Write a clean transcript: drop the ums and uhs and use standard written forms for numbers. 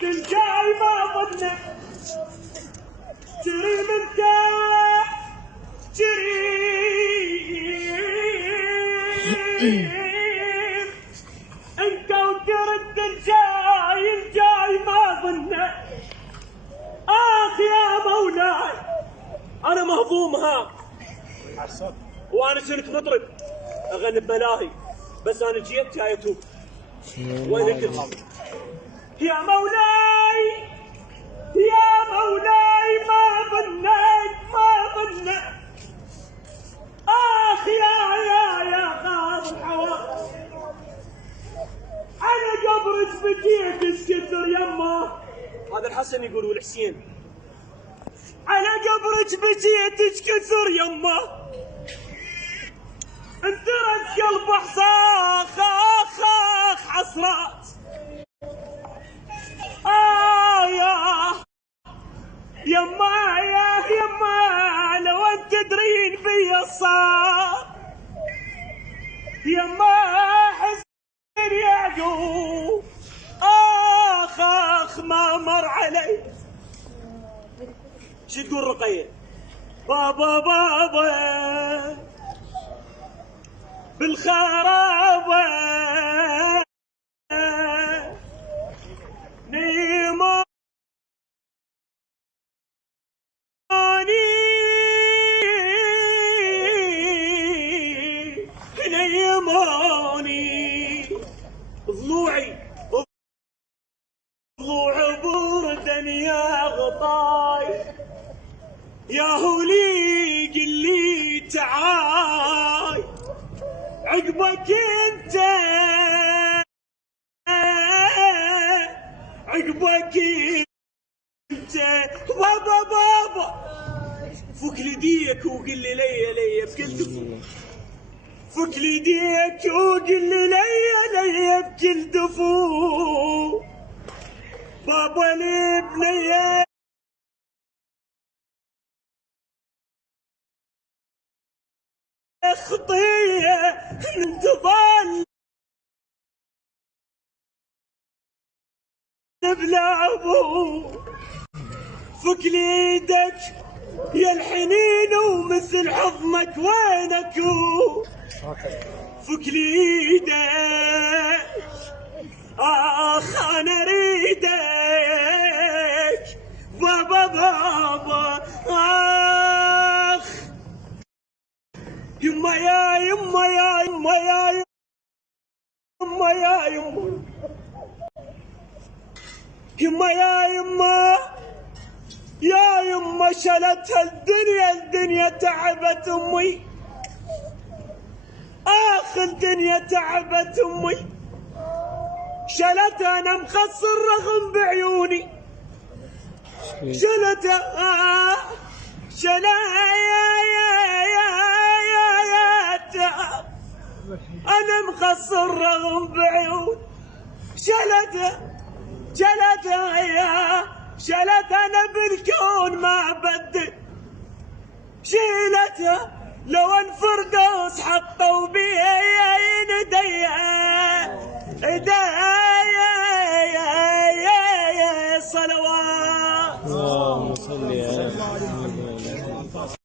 كل جاي ما ظنه جري من جري انت وترد الجاي ما ظنه. اخ يا مولاي انا مهضوم ها وانا كنت مطرب اغني بملاهي بس انا جيت جاي اتوب. وين كنت يا مولاي يا مولاي ما ظنيت اخ يا غار الحواس انا قبرك بديت الستر يمه. هذا الحسن يقول والحسين على قبرك بجيتك كثر يمه. انثرت قلب حصاخ اخ حسرات. يا يما لو انت تدرين بي الصار يما حسين يعقوب اخ ما مر علي. شو تقول رقية؟ بابا بالخرابة نيموني ضلوعي بردا يا غطاي يا هولي قل لي تعاي عقبك انت بابا فك ليديك وقل لي ليا بكل دفوع. فك ليديك وقل لي ليا بكل دفوع. بابا لبنيه خطيه انت ظل بلا ابو. فك ليدك يا الحنين ومثل حضنك وينك. فك ليدك اخ انا اريدك بابا اخ يما يا يما شلتها الدنيا تعبت امي. اخ الدنيا تعبت امي شلتها انا مخصر رغم بعيوني. شلتها انا مخصر رغم بعيوني. شلتها انا بالكون ما بدل. شيلتها لو الفردوس حطوا بي ايديا صلوات. اللهم صل على